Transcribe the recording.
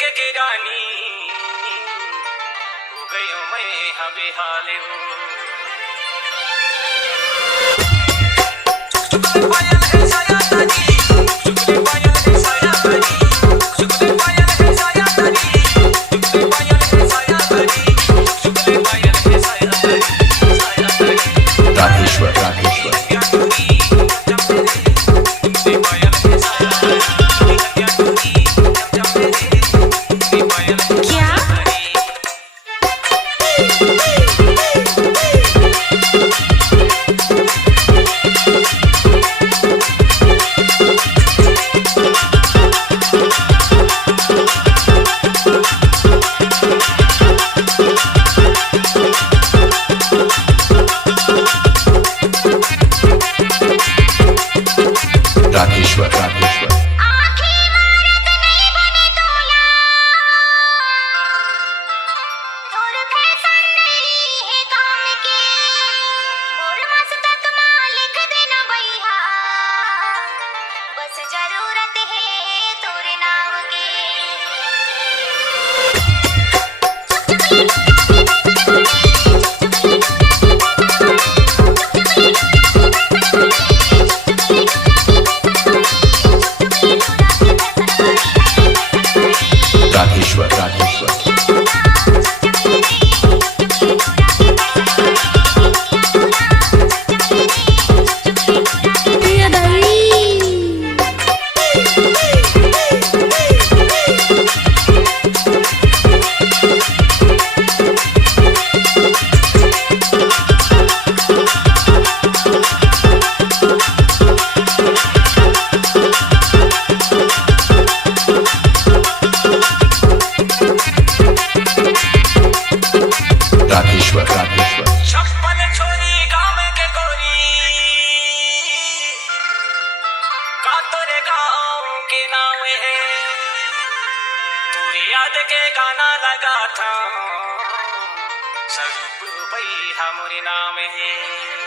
के गिरानी हो गई हूँ मैं हाँ बेहाल हूँ। पायल है साया तारी, पायल है साया तारी, पायल है साया तारी, पायल है साया तारी, पायल है साया तारी, राकेश्वर छप्पन छोरी गाँव के गोरी का तोरे गाँव के नाम है, पूरी याद के गाना लगा था स्वरूप भाई हमारे नाम है।